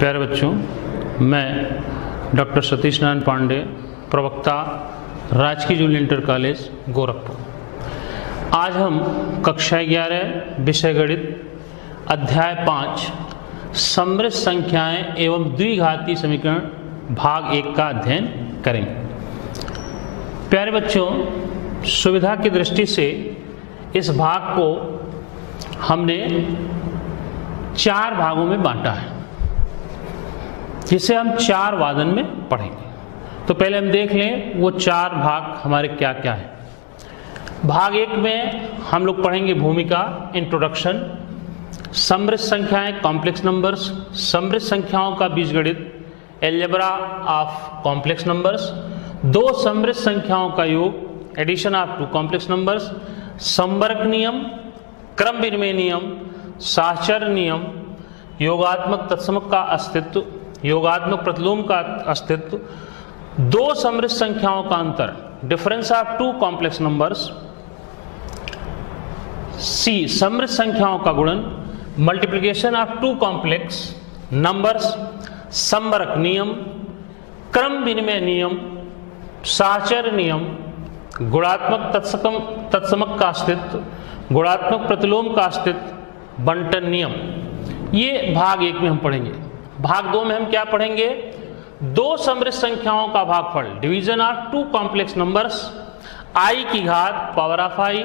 प्यारे बच्चों, मैं डॉक्टर सतीश नारायण पांडे, प्रवक्ता राजकीय जूनियर इंटर कॉलेज गोरखपुर। आज हम कक्षा 11 विषय गणित अध्याय 5 समृद्ध संख्याएं एवं द्विघाती समीकरण भाग 1 का अध्ययन करेंगे। प्यारे बच्चों, सुविधा की दृष्टि से इस भाग को हमने 4 भागों में बांटा है, जिसे हम 4 वादन में पढ़ेंगे। तो पहले हम देख लें वो 4 भाग हमारे क्या क्या है। भाग 1 में हम लोग पढ़ेंगे भूमिका, इंट्रोडक्शन, समृद्ध संख्याएं कॉम्प्लेक्स नंबर्स, समृद्ध संख्याओं का बीजगणित, अलजेब्रा ऑफ कॉम्प्लेक्स नंबर्स, 2 समृद्ध संख्याओं का योग, एडिशन ऑफ 2 कॉम्प्लेक्स नंबर्स, संवर्ग नियम, क्रम विनिमय नियम, साहचर्य नियम, योगात्मक तत्समक का अस्तित्व, योगात्मक प्रतिलोम का अस्तित्व, 2 समृद्ध संख्याओं का अंतर, डिफरेंस ऑफ 2 कॉम्प्लेक्स नंबर्स, सी समृद्ध संख्याओं का गुणन, मल्टीप्लिकेशन ऑफ 2 कॉम्प्लेक्स नंबर्स, संवर्ग नियम, क्रम विनिमय नियम, साहचर्य नियम, गुणात्मक तत्समक का अस्तित्व, गुणात्मक प्रतिलोम का अस्तित्व, बंटन नियम। ये भाग 1 में हम पढ़ेंगे। भाग 2 में हम क्या पढ़ेंगे? 2 समृद्ध संख्याओं का भागफल, डिवीजन ऑफ 2 कॉम्प्लेक्स नंबर्स, आई की घात पावर ऑफ आई,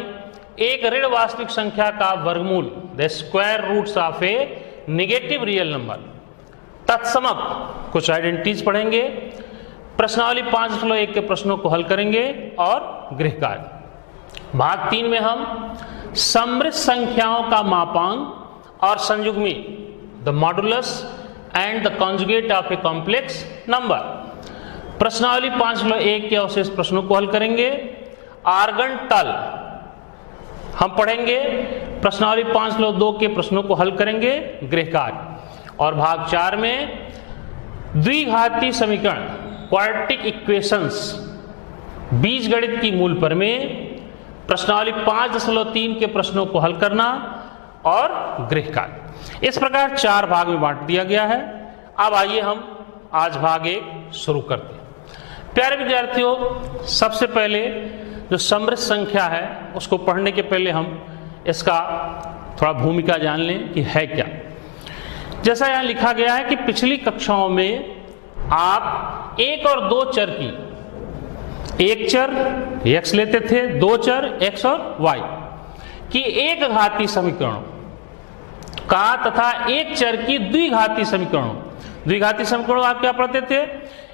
एक ऋण वास्तविक संख्या का वर्गमूल, the square roots of a negative real number, तत्समक, कुछ आइडेंटिटीज पढ़ेंगे, प्रश्नावली 5.1 के प्रश्नों को हल करेंगे और गृह कार्य। भाग 3 में हम समृद्ध संख्याओं का मापांक और संयुग्मी, the modulus and the conjugate of a complex number, प्रश्नावली 5.1 के अवशेष प्रश्नों को हल करेंगे। आर्गन टल हम पढ़ेंगे, प्रश्नावली 5.2 के प्रश्नों को हल करेंगे, गृह कार्य। और भाग 4 में द्विघाती समीकरण, क्वाड्रेटिक इक्वेशंस, बीजगणित की मूल प्रमेय, प्रश्नावली 5.3 के प्रश्नों को हल करना और गृह कार्य। इस प्रकार 4 भाग में बांट दिया गया है। अब आइए हम आज भाग 1 शुरू करते हैं। प्यारे विद्यार्थियों, सबसे पहले जो समृद्ध संख्या है उसको पढ़ने के पहले हम इसका थोड़ा भूमिका जान लें कि है क्या। जैसा यहाँ लिखा गया है कि पिछली कक्षाओं में आप 1 और 2 चर की, एक चर x लेते थे, 2 चर x और y की एक घाती समीकरणों का तथा एक चर की द्विघाती समीकरणों, द्विघाती समीकरणों आप क्या पढ़ते थे?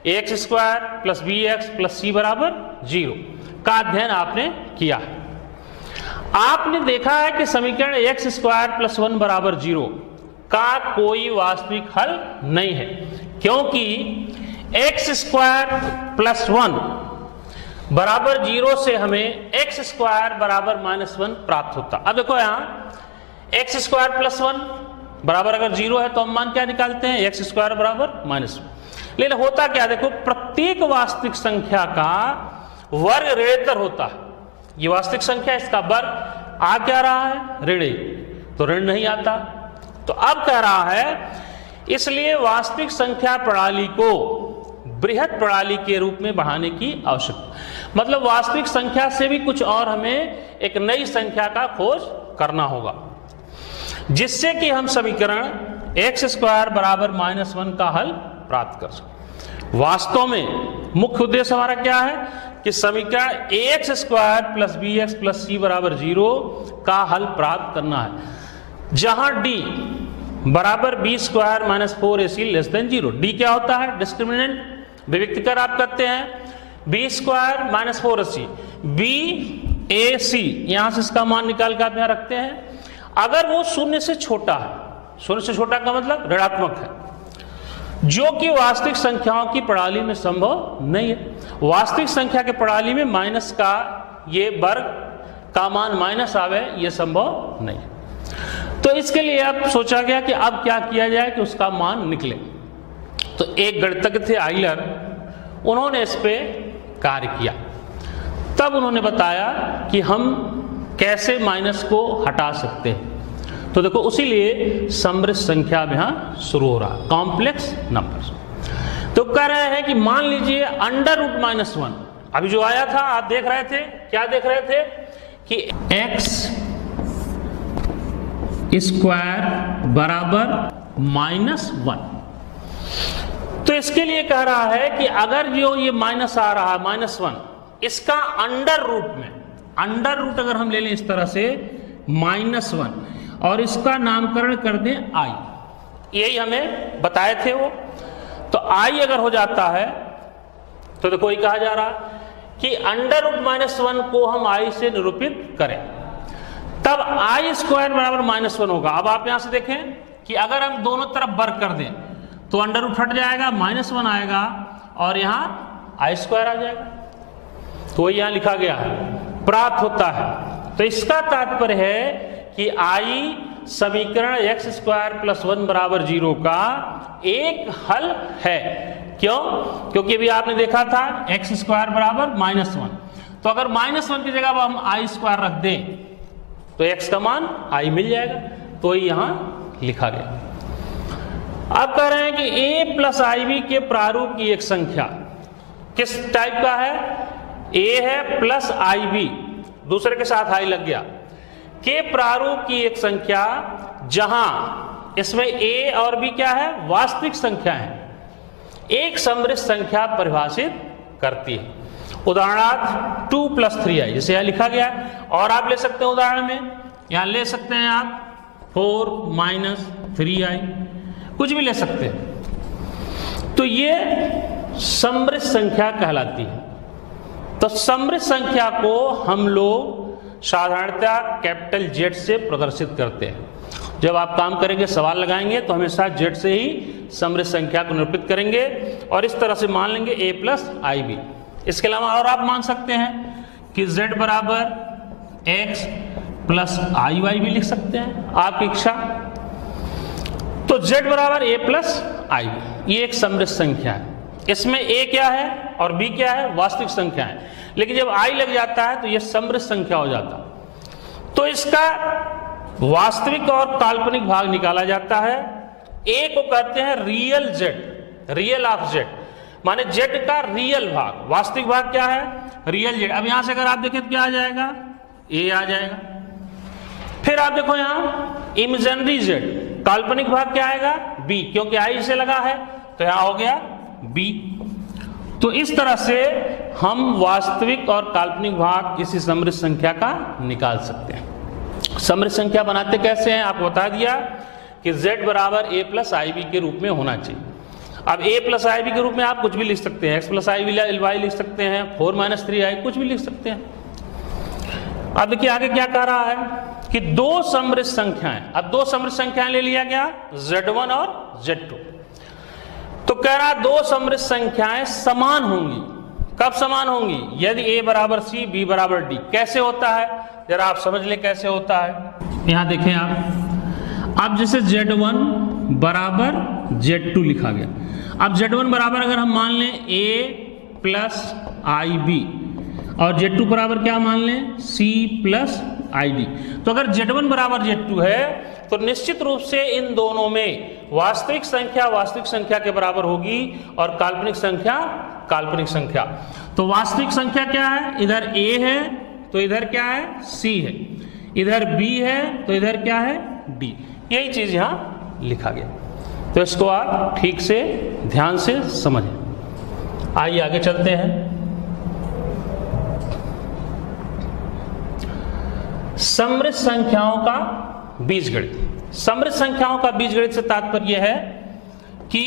X square plus b x plus c बराबर 0 का अध्ययन आपने किया है। आपने देखा है कि समीकरण एक्स स्क्वायर प्लस 1 बराबर 0 का कोई वास्तविक हल नहीं है, क्योंकि एक्स स्क्वायर प्लस 1 बराबर 0 से हमें एक्स स्क्वायर बराबर -1 प्राप्त होता। अब देखो यहां एक्स स्क्वायर प्लस 1 बराबर अगर 0 है तो हम मान क्या निकालते हैं? एक्स स्क्वायर बराबर -1। लेकिन होता क्या, देखो प्रत्येक वास्तविक संख्या का वर्ग ऋणोत्तर होता है। ये वास्तविक संख्या, इसका वर्ग आ क्या रहा है? ऋण, तो ऋण नहीं आता। तो अब कह रहा है इसलिए वास्तविक संख्या प्रणाली को बृहत प्रणाली के रूप में बढ़ाने की आवश्यकता, मतलब वास्तविक संख्या से भी कुछ और हमें एक नई संख्या का खोज करना होगा, जिससे कि हम समीकरण एक्स स्क्वायर बराबर -1 का हल प्राप्त कर सकें। वास्तव में मुख्य उद्देश्य हमारा क्या है कि समीकरण x square plus b x plus c बराबर 0 का हल प्राप्त करना है, जहां डी बराबर B square -4ac less than 0। D क्या होता है? डिस्क्रिमिनेंट, विविक्तिकर आप करते हैं, B square -4ac, B A C, यहां से इसका मान निकाल कर आप यहां रखते हैं। अगर वो 0 से छोटा है, 0 से छोटा का मतलब ऋणात्मक है, जो कि वास्तविक संख्याओं की प्रणाली में संभव नहीं है। वास्तविक संख्या के प्रणाली में माइनस का ये वर्ग का मान माइनस आवे, ये संभव नहीं है। तो इसके लिए अब सोचा गया कि अब क्या किया जाए कि उसका मान निकले। तो एक गणितज्ञ थे आइलर, उन्होंने इस पे कार्य किया। तब उन्होंने बताया कि हम कैसे माइनस को हटा सकते हैं। तो देखो उसीलिए समृद्ध संख्या अब यहां शुरू हो रहा, कॉम्प्लेक्स नंबर्स। तो कह रहे हैं कि मान लीजिए √-1, अभी जो आया था आप देख रहे थे, क्या देख रहे थे कि x² बराबर -1। तो इसके लिए कह रहा है कि अगर जो ये माइनस आ रहा है -1, इसका अंडर रूट अगर हम ले लें इस तरह से -1 और इसका नामकरण कर दें i, यही हमें बताए थे वो। तो i अगर हो जाता है तो देखो ये कहा जा रहा कि √-1 को हम i से निरूपित करें, तब i² बराबर -1 होगा। अब आप यहां से देखें कि अगर हम दोनों तरफ वर्ग कर दें तो अंडर रूट हट जाएगा, -1 आएगा और यहां i² आ जाएगा। तो यहां लिखा गया है प्राप्त होता है। तो इसका तात्पर्य है कि i समीकरण x² + 1 = 0 का एक हल है। क्यों? क्योंकि अभी आपने देखा था x² बराबर -1, तो अगर -1 की जगह हम i² रख दें तो x का मान i मिल जाएगा। तो यहां लिखा गया। अब कह रहे हैं कि a + ib के प्रारूप की एक संख्या किस टाइप का है? a है प्लस ib, दूसरे के साथ i लग गया, के प्रारूप की एक संख्या जहां इसमें a और b क्या है? वास्तविक संख्या है, एक समृद्ध संख्या परिभाषित करती है। उदाहरणार्थ 2 + 3i, जैसे यहां लिखा गया है। और आप ले सकते हैं उदाहरण में, यहां ले सकते हैं आप 4 - 3i, कुछ भी ले सकते हैं। तो ये समृद्ध संख्या कहलाती है। तो समृद्ध संख्या को हम लोग साधारणतः कैपिटल Z से प्रदर्शित करते हैं। जब आप काम करेंगे, सवाल लगाएंगे तो हमेशा Z से ही समृद्ध संख्या को निरूपित करेंगे और इस तरह से मान लेंगे a + ib। इसके अलावा और आप मान सकते हैं कि z बराबर x + iy भी लिख सकते हैं, आपकी इच्छा। तो z बराबर a + ib, ये एक समृद्ध संख्या है। इसमें a क्या है और b क्या है? वास्तविक संख्या है। लेकिन जब i लग जाता है तो यह समृद्ध संख्या हो जाता है। तो इसका वास्तविक और काल्पनिक भाग निकाला जाता है। a को कहते हैं real z, real of z, माने z का रियल भाग। वास्तविक भाग क्या है? Real z। अब यहां से अगर आप देखें तो क्या आ जाएगा? a आ जाएगा। फिर आप देखो यहां इमेजिनरी z, काल्पनिक भाग क्या आएगा? b, क्योंकि i से लगा है तो यहां हो गया b। तो इस तरह से हम वास्तविक और काल्पनिक भाग किसी समृद्ध संख्या का निकाल सकते हैं। समृद्ध संख्या बनाते कैसे हैं आपको बता दिया कि z बराबर a + ib के रूप में होना चाहिए। अब a + ib के रूप में आप कुछ भी लिख सकते हैं, x + iy लिख सकते हैं, 4 - 3i कुछ भी लिख सकते हैं। अब देखिए आगे क्या कह रहा है कि दो समृद्ध संख्याएं, अब दो समृद्ध संख्याएं ले लिया गया z1 और z2। तो कह रहा दो समृद्ध संख्याएं समान होंगी। कब समान होंगी? यदि a बराबर c, b बराबर d। कैसे होता है जरा आप समझ लें कैसे होता है। यहां देखें आप, अब जैसे z1 बराबर z2 लिखा गया। अब z1 बराबर अगर हम मान लें a + ib और z2 बराबर क्या मान लें? c + id। तो अगर z1 बराबर z2 है तो निश्चित रूप से इन दोनों में वास्तविक संख्या के बराबर होगी और काल्पनिक संख्या। तो वास्तविक संख्या क्या है? इधर a है तो इधर क्या है? c है, इधर b है तो इधर क्या है? d। यही चीज यहां लिखा गया। तो इसको आप ठीक से ध्यान से समझें। आइए आगे चलते हैं। समृद्ध संख्याओं का बीजगणित। समृद्ध संख्याओं का बीजगणित से तात्पर्य है कि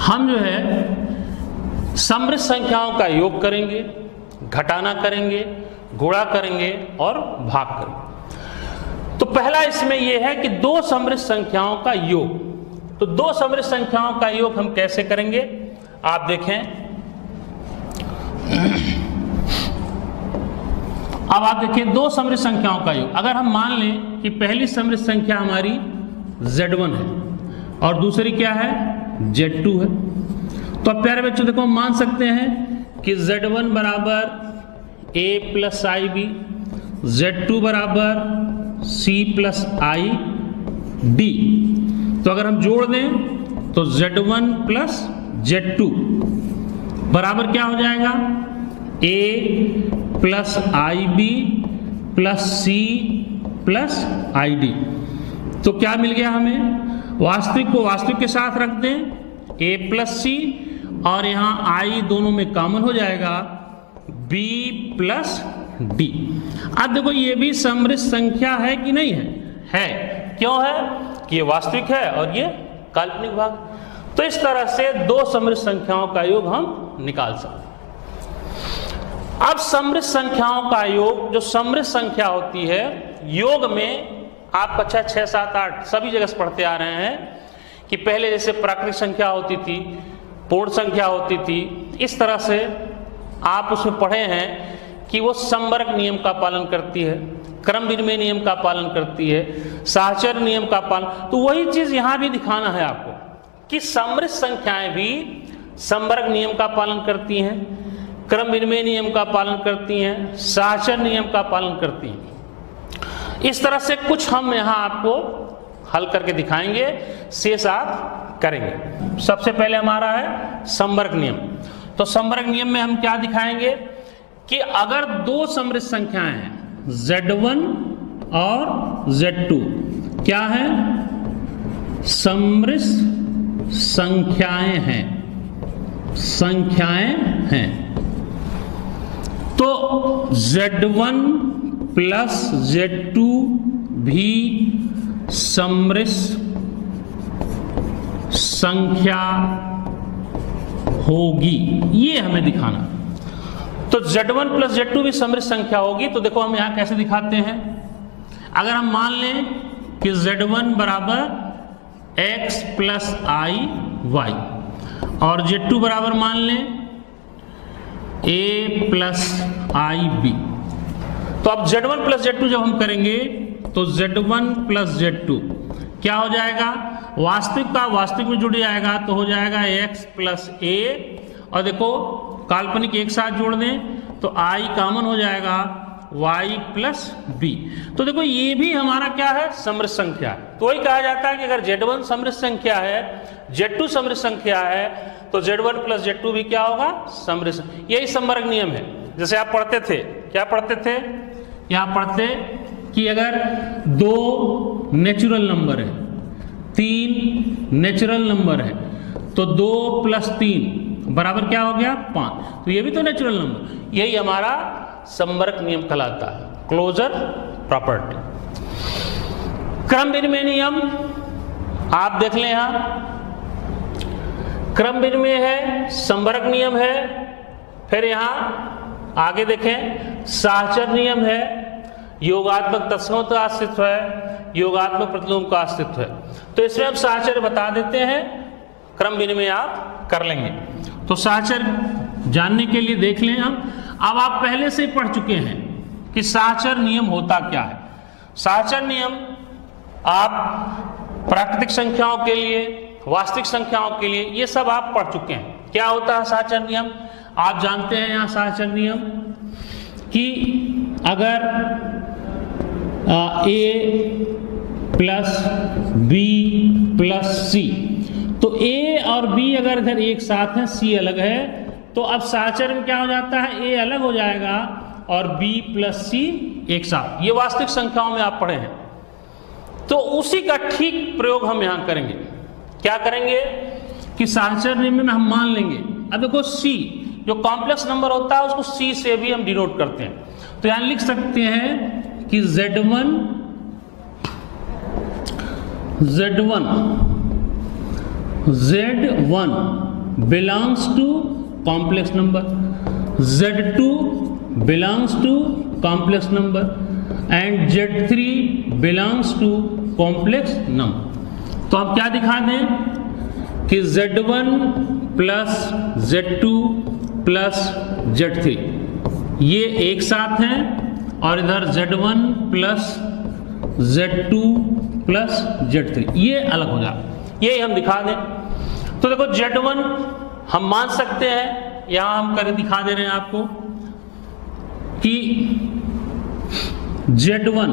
हम जो है समृद्ध संख्याओं का योग करेंगे, घटाना करेंगे, गुणा करेंगे और भाग करेंगे। तो पहला इसमें यह है कि दो समृद्ध संख्याओं का योग। तो दो समृद्ध संख्याओं का योग हम कैसे करेंगे आप देखें। अब आप देखिए दो समृद्ध संख्याओं का योग। अगर हम मान लें कि पहली समृद्ध संख्या हमारी z1 है और दूसरी क्या है? z2 है। तो अब प्यारे बच्चों देखो हम मान सकते हैं कि z1 बराबर a + ib, z2 बराबर C प्लस आई डी। तो अगर हम जोड़ दें तो Z1 प्लस Z2 बराबर क्या हो जाएगा, A plus i B plus C plus i D. तो क्या मिल गया हमें, वास्तविक को वास्तविक के साथ रख दें A प्लस सी, और यहाँ I दोनों में कॉमन हो जाएगा B प्लस डी। अब देखो ये भी समृद्ध संख्या है कि नहीं है, है। क्यों है कि ये वास्तविक है और ये काल्पनिक भाग। तो इस तरह से दो समृद्ध संख्याओं का योग हम निकाल सकते हैं। अब समृद्ध संख्याओं का योग, जो समृद्ध संख्या होती है, योग में आप कक्षा 6, 7, 8 सभी जगह से पढ़ते आ रहे हैं कि पहले जैसे प्राकृतिक संख्या होती थी, पूर्ण संख्या होती थी, इस तरह से आप उसमें पढ़े हैं कि वो संवर्ग नियम का पालन करती है, क्रम विनिमय नियम का पालन करती है, साहचर्य नियम का पालन। तो वही चीज यहां भी दिखाना है आपको कि समृद्ध संख्याएं भी संवर्ग नियम का पालन करती हैं, क्रम विनिमय नियम का पालन करती हैं, साहचर्य नियम का पालन करती हैं। इस तरह से कुछ हम यहां आपको हल करके दिखाएंगे, शेष आप करेंगे। सबसे पहले हमारा है संवर्ग नियम। तो संवर्ग नियम में हम क्या दिखाएंगे कि अगर दो समृद्ध संख्याएं हैं Z1 और Z2, क्या है, समृद्ध संख्याएं हैं, संख्याएं हैं, तो Z1 प्लस Z2 भी समृद्ध संख्या होगी, ये हमें दिखाना। तो Z1 प्लस Z2 भी समृद्ध संख्या होगी। तो देखो हम यहां कैसे दिखाते हैं। अगर हम मान लें कि Z1 बराबर x प्लस आई वाई और Z2 बराबर मान लें a प्लस आई बी। तो अब Z1 प्लस Z2 जब हम करेंगे तो Z1 प्लस Z2 क्या हो जाएगा, वास्तविक का वास्तविक में जुड़ जाएगा तो हो जाएगा x प्लस a, और देखो काल्पनिक एक साथ जोड़ दें तो i कॉमन हो जाएगा y प्लस b। तो देखो ये भी हमारा क्या है, समृद्ध संख्या है। तो वही कहा जाता है कि अगर Z1 समृद्ध संख्या है, Z2 समृद्ध संख्या है, तो Z1 प्लस Z2 भी क्या होगा, समृद्ध। यही संवर्ग नियम है। जैसे आप पढ़ते थे, क्या पढ़ते थे, यहाँ पढ़ते कि अगर 2 नेचुरल नंबर है, 3 नेचुरल नंबर है, तो 2 प्लस 3 बराबर क्या हो गया, 5। तो ये भी तो नेचुरल नंबर। यही हमारा संवर्ग नियम कहलाता है, क्लोजर प्रॉपर्टी। क्रम विनिमय नियम आप देख लें, यहां क्रम विनिमय है, संवर्ग नियम है, फिर यहां आगे देखें साहचर्य नियम है, योगात्मक तत्समों का अस्तित्व है, योगात्मक प्रतिलोम का अस्तित्व है। तो इसमें हम साहचर्य बता देते हैं, क्रम विनिमय आप कर लेंगे। तो साहचर्य जानने के लिए देख लें हम। अब आप पहले से ही पढ़ चुके हैं कि साहचर्य नियम होता क्या है। साहचर्य नियम आप प्राकृतिक संख्याओं के लिए, वास्तविक संख्याओं के लिए, ये सब आप पढ़ चुके हैं। क्या होता है साहचर्य नियम, आप जानते हैं। यहाँ साहचर्य नियम कि अगर a प्लस बी प्लस सी, तो a और b अगर इधर एक साथ हैं, c अलग है, तो अब साहचर्य में क्या हो जाता है, a अलग हो जाएगा और b प्लस c एक साथ। ये वास्तविक संख्याओं में आप पढ़े हैं। तो उसी का ठीक प्रयोग हम यहां करेंगे। क्या करेंगे कि साहचर्य नियम में हम मान लेंगे, अब देखो c जो कॉम्प्लेक्स नंबर होता है उसको c से भी हम डिनोट करते हैं। तो यहां लिख सकते हैं कि Z1 belongs to complex number, Z2 belongs to complex number and Z3 belongs to complex number। तो आप क्या दिखा दें कि Z1 plus Z2 plus Z3 ये एक साथ हैं, और इधर Z1 plus Z2 plus Z3 ये अलग हो जाए, ये हम दिखा दें। तो देखो Z1 हम मान सकते हैं, यहां हम कर दिखा दे रहे हैं आपको कि Z1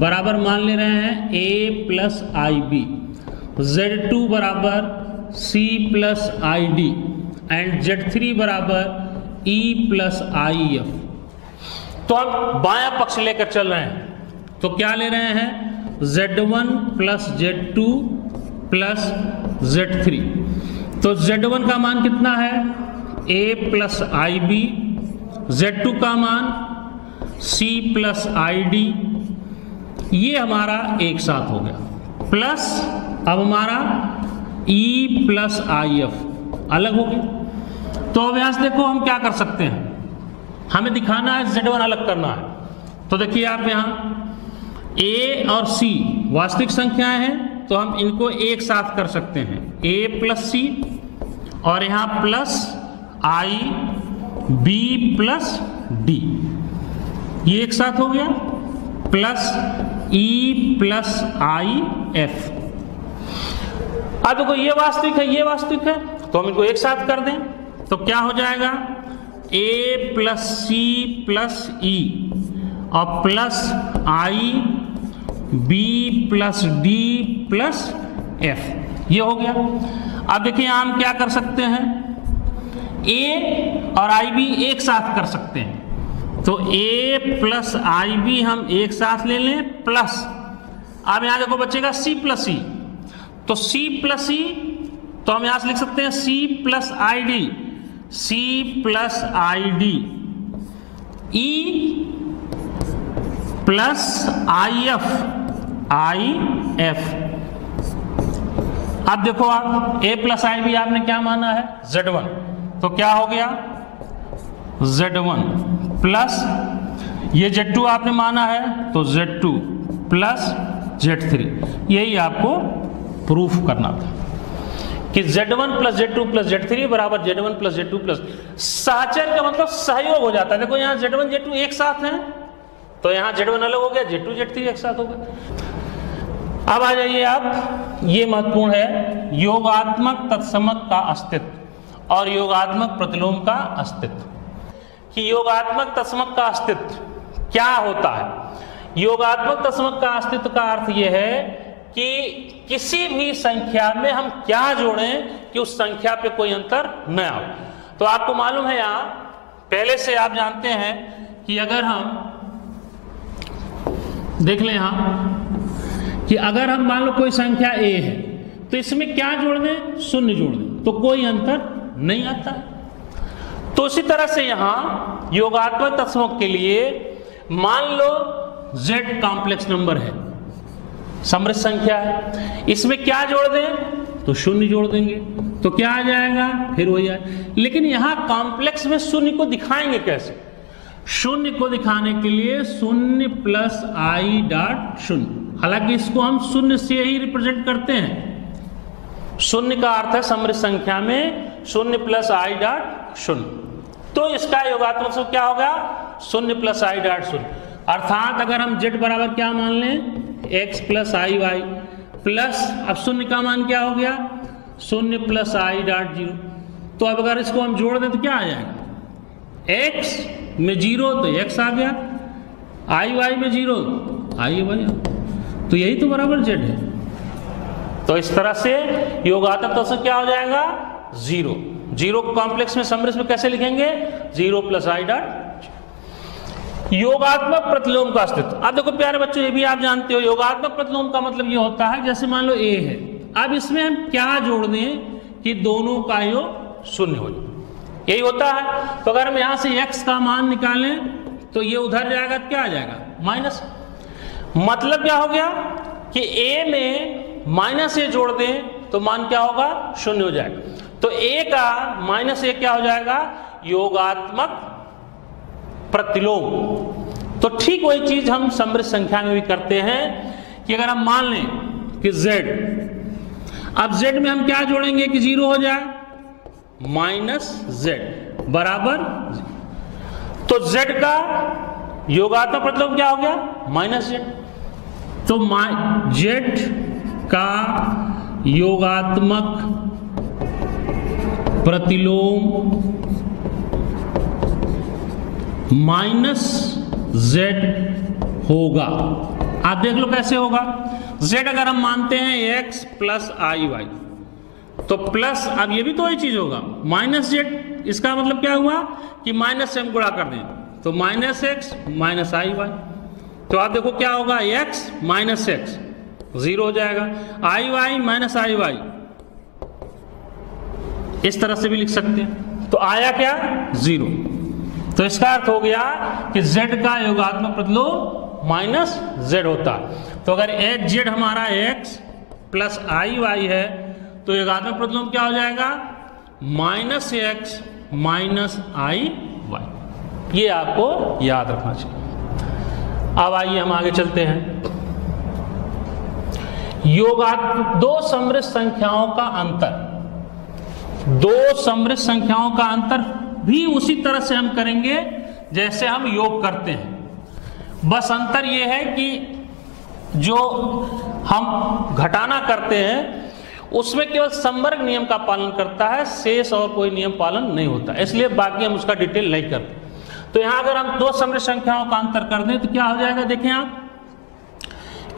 बराबर मान ले रहे हैं A प्लस IB, Z2 बराबर C plus ID and Z3 बराबर E प्लस IF। तो अब बायां पक्ष लेकर चल रहे हैं, तो क्या ले रहे हैं Z1 plus Z2 plus Z3। तो Z1 का मान कितना है A प्लस IB, Z2 का मान C प्लस ID, ये हमारा एक साथ हो गया, प्लस अब हमारा E प्लस IF अलग हो गया। तो अब यहां से देखो हम क्या कर सकते हैं, हमें दिखाना है Z1 अलग करना है। तो देखिए आप यहाँ A और C वास्तविक संख्याएं हैं, तो हम इनको एक साथ कर सकते हैं, A प्लस C और यहाँ plus I B plus D, ये एक साथ हो गया, प्लस E प्लस IF। अब देखो ये वास्तविक है, ये वास्तविक है, तो हम इनको एक साथ कर दें, तो क्या हो जाएगा A plus C plus E और plus I B plus D plus F, ये हो गया। अब देखिए हम क्या कर सकते हैं, A और IB एक साथ कर सकते हैं, तो A प्लस IB हम एक साथ ले लें, प्लस अब यहां देखो बचेगा C प्लस E, तो C प्लस E तो हम यहां से लिख सकते हैं C plus ID, C plus ID, E plus IF, IF। अब देखो आप A प्लस IB आपने क्या माना है Z1, तो क्या हो गया Z1 प्लस ये Z2 आपने माना है, तो Z2 प्लस Z3, यही आपको प्रूफ करना था कि Z1 plus Z2 plus Z3 बराबर Z1 प्लस Z2 प्लस, सहचर का मतलब सहयोग हो जाता है। देखो यहाँ Z1 Z2 एक साथ हैं, तो यहाँ Z1 अलग हो गया, Z2 Z3 एक साथ हो गया। अब आ जाइए आप, ये महत्वपूर्ण है, योगात्मक तत्समक का अस्तित्व और योगात्मक प्रतिलोम का अस्तित्व, कि योगात्मक तत्समक का अस्तित्व क्या होता है। योगात्मक तत्समक का अस्तित्व का अर्थ यह है कि किसी भी संख्या में हम क्या जोड़ें कि उस संख्या पे कोई अंतर न हो। तो आपको मालूम है यहाँ पहले से आप जानते हैं कि अगर हम देख लें यहाँ कि अगर हम मान लो कोई संख्या A है, तो इसमें क्या जोड़ दें, शून्य जोड़ दें, तो कोई अंतर नहीं आता। तो इसी तरह से यहाँ योगात्मक तत्समक के लिए मान लो Z कॉम्प्लेक्स नंबर है, समृद्ध संख्या है, इसमें क्या जोड़ दें, तो शून्य जोड़ देंगे, तो क्या आ जाएगा, फिर वही आए। लेकिन यहां कॉम्प्लेक्स में शून्य को दिखाएंगे कैसे, शून्य को दिखाने के लिए शून्य प्लस I डॉट शून्य, हालांकि इसको हम शून्य से ही रिप्रेजेंट करते हैं। शून्य का अर्थ है समृद्ध संख्या में शून्य प्लस I डॉट शून्य, तो इसका योगात्मक से क्या होगा, शून्य प्लस I डॉट शून्य। अर्थात अगर हम Z बराबर क्या मान लें, x प्लस IY प्लस, अब शून्य का मान क्या हो गया, शून्य प्लस I डॉट जीरो। तो अब अगर इसको हम जोड़ दें तो क्या आ जाएगा, x में जीरो तो x आ गया, IY में जीरो IY, तो यही तो बराबर Z है। तो इस तरह से योगात्मक तत्समक क्या हो जाएगा, जीरो। जीरो को कॉम्प्लेक्स में समृद्ध में कैसे लिखेंगे, जीरो प्लस I डॉट। योगात्मक प्रतिलोम का अस्तित्व, अब देखो प्यारे बच्चों ये भी आप जानते हो, योगात्मक प्रतिलोम का मतलब ये होता है जैसे मान लो A है, अब इसमें हम क्या जोड़ दें कि दोनों का योग शून्य हो जाए, यही होता है। तो अगर हम यहां से x का मान निकालें तो ये उधर जाएगा, क्या आ जाएगा, माइनस। मतलब क्या हो गया कि A में माइनस A जोड़ दें तो मान क्या होगा, शून्य हो जाएगा। तो A का माइनस A क्या हो जाएगा, योगात्मक प्रतिलोम। तो ठीक वही चीज हम समृद्ध संख्या में भी करते हैं कि अगर हम मान लें कि Z, अब Z में हम क्या जोड़ेंगे कि जीरो हो जाए, माइनस Z बराबर, तो Z का योगात्मक प्रतिलोम क्या हो गया, माइनस Z। तो Z का योगात्मक प्रतिलोम माइनस Z होगा। आप देख लो कैसे होगा। z अगर हम मानते हैं x प्लस आई वाई, तो प्लस, अब ये भी तो वही चीज होगा, माइनस z, इसका मतलब क्या हुआ कि माइनस से हम गुणा कर दें, तो minus x minus i Y, तो आप देखो क्या होगा, x माइनस एक्स 0 हो जाएगा, आई वाई माइनस आई वाई, इस तरह से भी लिख सकते हैं। तो आया क्या, 0। तो इसका अर्थ हो गया कि z का योगात्मक प्रतिलोम माइनस z होता है। तो अगर एच जेड हमारा x प्लस आई वाई है, तो योगात्मक प्रतिलोम क्या हो जाएगा, minus x minus i Y. ये आपको याद रखना चाहिए। अब आइए हम आगे चलते हैं। योगात्मक दो समृद्ध संख्याओं का अंतर, दो समृद्ध संख्याओं का अंतर भी उसी तरह से हम करेंगे जैसे हम योग करते हैं। बस अंतर यह है कि जो हम घटाना करते हैं उसमें केवल संवर्ग नियम का पालन करता है, शेष और कोई नियम पालन नहीं होता, इसलिए बाकी हम उसका डिटेल नहीं करते। तो यहां अगर हम दो समृद्ध संख्याओं का अंतर कर दें तो क्या हो जाएगा, देखें आप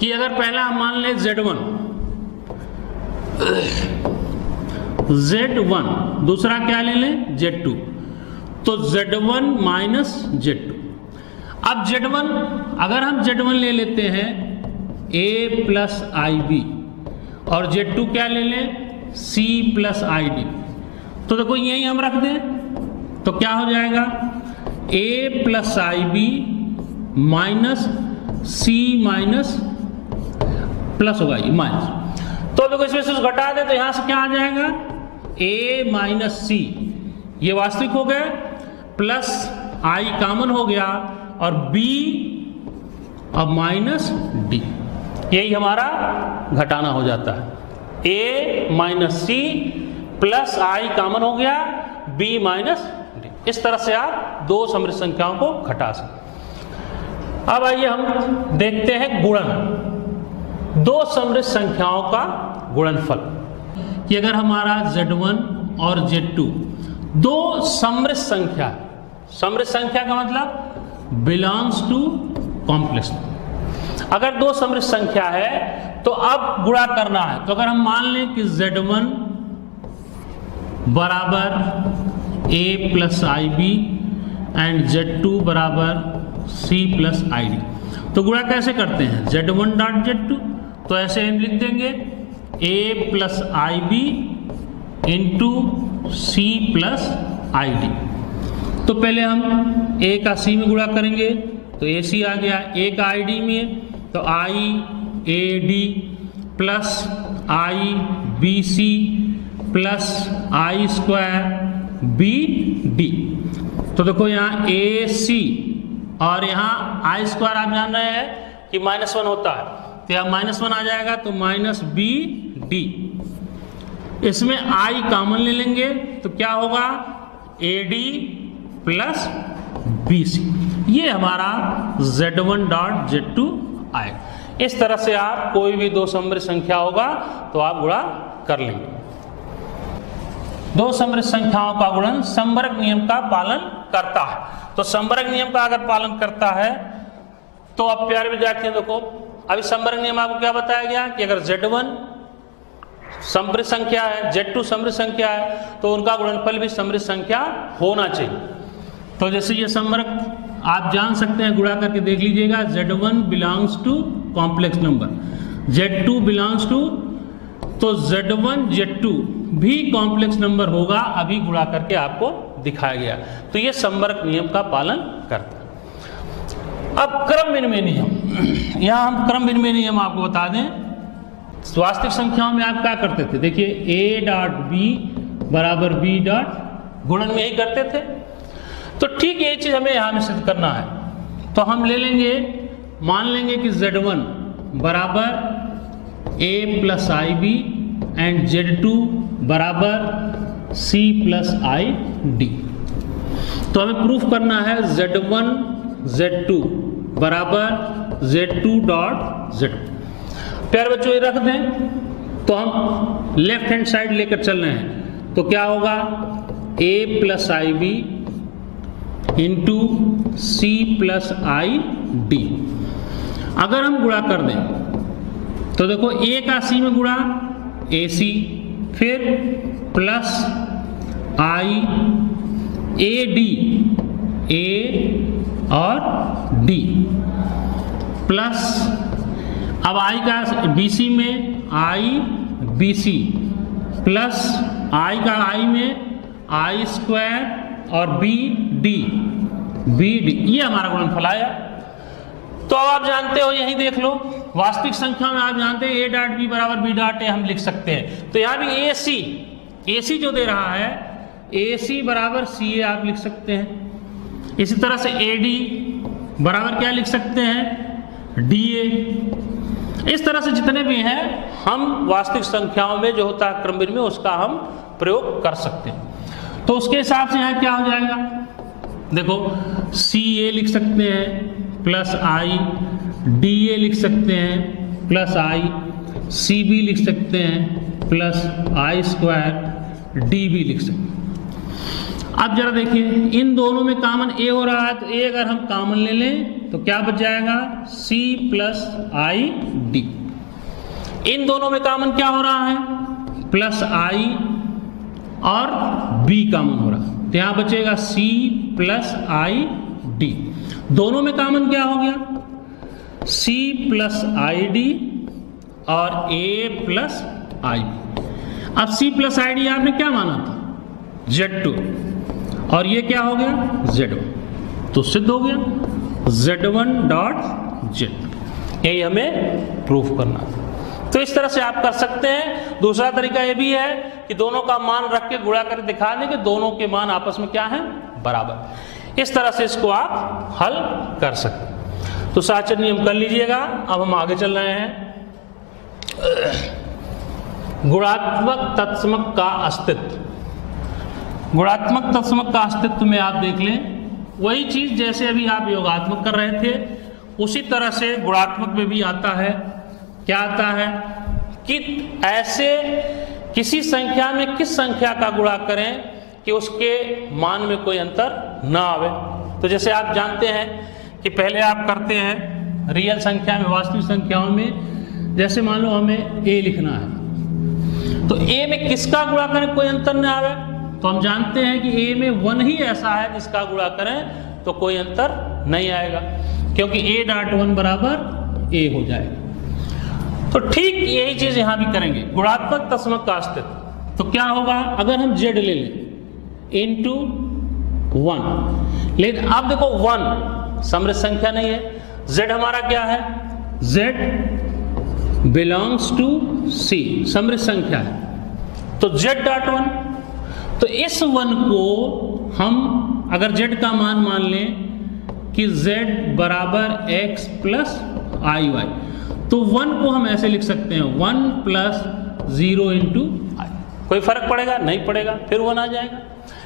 कि अगर पहला हम मान लें Z1, दूसरा क्या ले लें Z2, तो Z1 माइनस Z2। अब Z1 अगर हम Z1 ले लेते हैं A प्लस आई बी और Z2 क्या ले लें C प्लस आई डी, तो देखो यही हम रख दें तो क्या हो जाएगा, A plus i B minus C minus plus होगा ये माइनस, तो देखो इसमें से घटा दे तो यहां से क्या आ जाएगा, A माइनस C, ये वास्तविक हो गया, प्लस I कॉमन हो गया और B अब माइनस D, यही हमारा घटाना हो जाता है। A minus C plus I common हो गया, B माइनस D। इस तरह से आप दो समृद्ध संख्याओं को घटा सकते। अब आइए हम देखते हैं गुणन, दो समृद्ध संख्याओं का गुणनफल, कि अगर हमारा Z1 और Z2 दो समृद्ध संख्या, समृद्ध संख्या का मतलब बिलोंग्स टू कॉम्प्लेक्स, अगर दो समृद्ध संख्या है तो अब गुणा करना है। तो अगर हम मान लें कि Z1 बराबर A plus i B and Z2 बराबर C प्लस आई डी, तो गुणा कैसे करते हैं, Z1 डॉट Z2, तो ऐसे हम लिख देंगे A plus i B into C plus i D. तो पहले हम A का C में गुणा करेंगे तो AC आ गया, A का ID में तो I AD plus I BC plus I square BD। तो देखो यहाँ AC और यहाँ I स्क्वायर आप जान रहे हैं कि -1 होता है, तो यहाँ -1 आ जाएगा, तो माइनस BD। इसमें I कॉमन ले लेंगे तो क्या होगा, AD प्लस BC, ये हमारा Z1 डॉट Z2 आएगा। इस तरह से आप कोई भी दो समृद्ध संख्या होगा तो आप गुणा कर लेंगे। दो समृद्ध संख्याओं का गुणन संवर्ग नियम का पालन करता है। तो संवर्ग नियम का अगर पालन करता है तो अब प्यारे विद्यार्थियों देखो, अभी संवर्ग नियम आपको क्या बताया गया कि अगर Z1 समृद्ध संख्या है, Z2 समृद्ध संख्या है, तो उनका गुणनफल भी समृद्ध संख्या होना चाहिए। तो जैसे ये संवर्ग आप जान सकते हैं, गुणा करके देख लीजिएगा, Z1 belongs to complex number, Z2 belongs to, तो Z1 Z2 भी कॉम्प्लेक्स नंबर होगा, अभी गुणा करके आपको दिखाया गया। तो ये संवर्ग नियम का पालन करता है। अब क्रम विनिमय नियम, यहां हम क्रम विनिमय नियम आपको बता दें, वास्तविक संख्याओं में आप क्या करते थे, देखिए A डॉट B बराबर B डॉट, गुणन में यही करते थे। तो ठीक ये चीज हमें यहां में सिद्ध करना है, तो हम ले लेंगे, मान लेंगे कि Z1 बराबर A plus i B and Z2 बराबर C प्लस आई डी। तो हमें प्रूफ करना है Z1 Z2 बराबर Z2 डॉट Z2। प्यारे बच्चों ये रख दें तो हम लेफ्ट हैंड साइड लेकर चल रहे हैं, तो क्या होगा, A plus i B into C plus i D. अगर हम गुणा कर दें तो देखो ए का सी में गुणा ए सी, फिर प्लस आई ए डी, ए और डी, प्लस अब आई का बी सी में आई बी सी, प्लस आई का आई में आई स्क्वायर और बी डी, बी डी, ये हमारा गुणनफल आया। तो अब आप जानते हो, यही देख लो, वास्तविक संख्या में आप जानते हैं ए डॉट बी बराबर बी डॉट ए हम लिख सकते हैं। तो यहाँ भी ए सी जो दे रहा है ए सी बराबर सी ए आप लिख सकते हैं। इसी तरह से ए डी बराबर क्या लिख सकते हैं, डी ए। इस तरह से जितने भी हैं हम वास्तविक संख्याओं में जो होता है क्रमविधि में उसका हम प्रयोग कर सकते हैं। तो उसके हिसाब से यहाँ क्या हो जाएगा, देखो सी ए लिख सकते हैं प्लस आई, डी ए लिख सकते हैं प्लस आई, सी बी लिख सकते हैं प्लस आई स्क्वायर, डी बी लिख सकते हैं। अब जरा देखिए इन दोनों में कॉमन ए हो रहा है, तो ए अगर हम कॉमन ले लें तो क्या बच जाएगा, सी प्लस आई डी। इन दोनों में कॉमन क्या हो रहा है, प्लस आई और बी कॉमन हो रहा है, तो यहां बचेगा सी प्लस आई डी। दोनों में कॉमन क्या हो गया, C प्लस आई डी और A प्लस आई बी। अब C प्लस आई डी आपने क्या माना था, Z2, और ये क्या हो गया Z1, तो सिद्ध हो गया Z1 डॉट Z2। यही हमें प्रूफ करना था। तो इस तरह से आप कर सकते हैं। दूसरा तरीका ये भी है कि दोनों का मान रख के गुणा करके दिखा दें कि दोनों के मान आपस में क्या है, बराबर। इस तरह से इसको आप हल कर सकते हैं। तो साचर नियम कर लीजिएगा। अब हम आगे चल रहे हैं। गुणात्मक तत्समक का अस्तित्व। गुणात्मक तत्समक का अस्तित्व में आप देख लें, वही चीज जैसे अभी आप योगात्मक कर रहे थे उसी तरह से गुणात्मक में भी आता है। क्या आता है कि ऐसे किसी संख्या में किस संख्या का गुणा करें कि उसके मान में कोई अंतर ना आवे। तो जैसे आप जानते हैं कि पहले आप करते हैं रियल संख्या में, वास्तविक संख्याओं में, जैसे मान लो हमें a लिखना है, तो a में किसका गुणा करें कोई अंतर ना आवे, तो हम जानते हैं कि a में 1 ही ऐसा है जिसका गुणा करें तो कोई अंतर नहीं आएगा, क्योंकि a डॉट 1 बराबर a हो जाएगा। तो ठीक यही चीज यहां भी करेंगे, गुणात्मक तत्समक का अस्तित्व। तो क्या होगा, अगर हम z ले लें इंटू 1, लेकिन अब देखो 1 समृद्ध संख्या नहीं है, z हमारा क्या है, z बिलोंग्स टू c, समृद्ध संख्या है, तो z डॉट 1। तो इस 1 को हम अगर z का मान लें कि z बराबर x प्लस आई वाई, तो 1 को हम ऐसे लिख सकते हैं 1 प्लस 0 इंटू आई। कोई फर्क पड़ेगा नहीं पड़ेगा, फिर 1 आ जाएगा,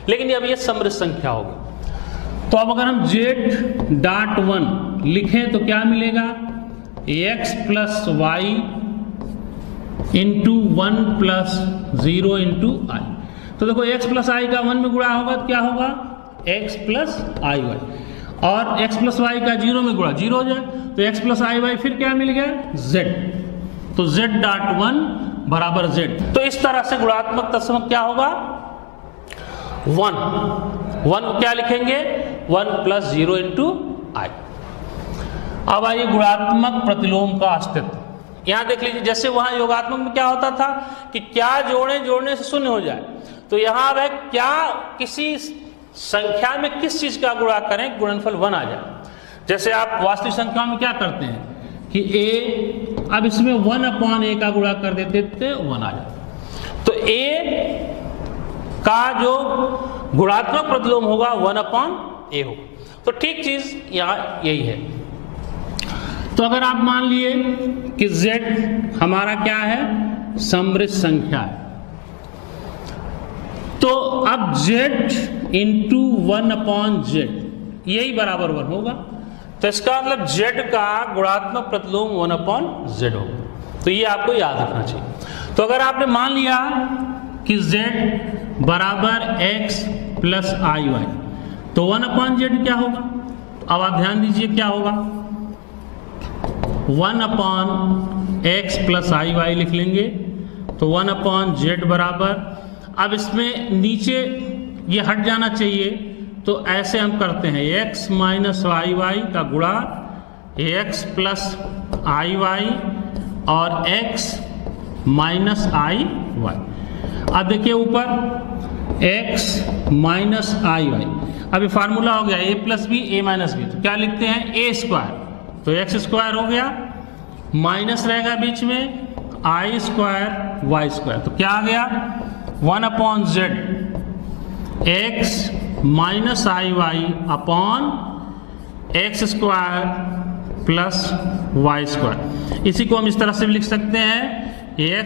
लेकिन अब ये समृद्ध संख्या होगी। तो अब अगर हम z डॉट 1 लिखें तो क्या मिलेगा, x plus y into 1 plus 0 into i. तो देखो x प्लस आई का 1 में गुणा होगा तो क्या होगा, x प्लस आई वाई, और x प्लस वाई का 0 में गुणा 0 हो जाए, तो x प्लस आई वाई फिर क्या मिल गया, z। तो z डॉट 1 बराबर z। तो इस तरह से गुणात्मक तत्समक क्या होगा, 1 को क्या लिखेंगे, 1 प्लस 0 इंटू आई। अब आइए गुणात्मक प्रतिलोम का अस्तित्व। यहां देख लीजिए, जैसे वहां योगात्मक में क्या होता था कि क्या जोड़ने से शून्य हो जाए, तो यहां अब है क्या किसी संख्या में किस चीज का गुणा करें गुणनफल 1 आ जाए। जैसे आप वास्तविक संख्या में क्या करते हैं कि a, अब इसमें 1 अपॉन a का गुणा कर देते थे 1 आ जाए, तो a का जो गुणात्मक प्रतिलोम होगा 1 अपॉन a होगा। तो ठीक चीज यहां यही है। तो अगर आप मान लिए कि z हमारा क्या है, समृद्ध संख्या है, तो अब z इंटू 1 अपॉन z यही बराबर 1 होगा। तो इसका मतलब z का गुणात्मक प्रतिलोम 1 अपॉन z होगा। तो ये आपको याद रखना चाहिए। तो अगर आपने मान लिया कि z बराबर x प्लस आई वाई, तो 1 अपॉन z क्या होगा। अब आप ध्यान दीजिए क्या होगा, 1/x प्लस आई वाई लिख लेंगे। तो 1/z बराबर, अब इसमें नीचे ये हट जाना चाहिए, तो ऐसे हम करते हैं x माइनस आई वाई का गुणा x प्लस आई वाई और x माइनस आई वाई। अब देखिए ऊपर x माइनस आई वाई, अभी फार्मूला हो गया a plus b a minus b, तो क्या लिखते हैं a स्क्वायर, तो x स्क्वायर हो गया, माइनस रहेगा बीच में आई स्क्वायर वाई स्क्वायर, तो क्या आ गया 1/z x minus i y upon x square plus y square. इसी को हम इस तरह से भी लिख सकते हैं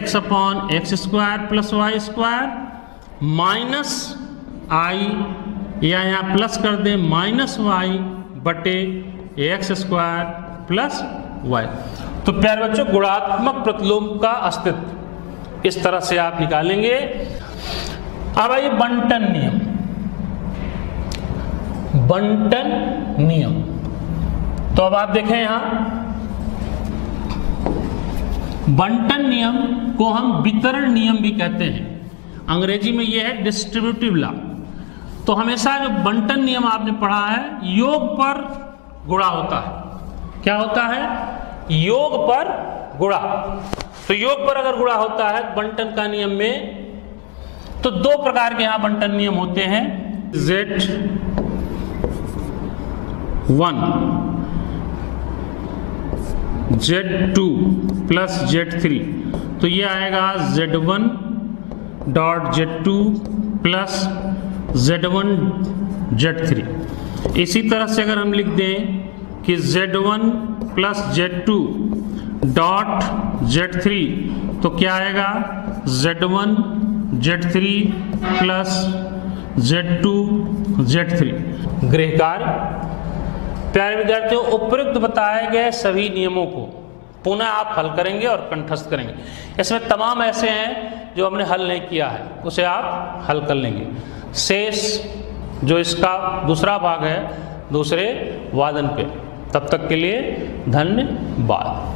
x upon x square plus y square minus i, या यहाँ प्लस कर दें माइनस वाई बटे एक्स स्क्वायर प्लस वाई। तो प्यारे बच्चों, गुणात्मक प्रतिलोम का अस्तित्व इस तरह से आप निकालेंगे। अब आइए बंटन नियम। बंटन नियम, तो अब आप देखें यहां बंटन नियम को हम वितरण नियम भी कहते हैं, अंग्रेजी में यह है डिस्ट्रीब्यूटिव लॉ। तो हमेशा जो बंटन नियम आपने पढ़ा है, योग पर गुणा होता है। क्या होता है? योग पर गुणा। तो योग पर अगर गुणा होता है बंटन का नियम में, तो दो प्रकार के यहां बंटन नियम होते हैं, Z1 Z2 प्लस Z3, तो ये आएगा Z1 dot Z2 plus Z1 Z3। इसी तरह से अगर हम लिख दें कि Z1 plus Z2 dot Z3, तो क्या आएगा Z1 Z3 plus Z2 Z3। गृह कार्य। प्यारे विद्यार्थियों, उपयुक्त बताए गए सभी नियमों को पुनः आप हल करेंगे और कंठस्थ करेंगे। इसमें तमाम ऐसे हैं जो हमने हल नहीं किया है, उसे आप हल कर लेंगे। शेष जो इसका दूसरा भाग है दूसरे वादन पे। तब तक के लिए धन्यवाद।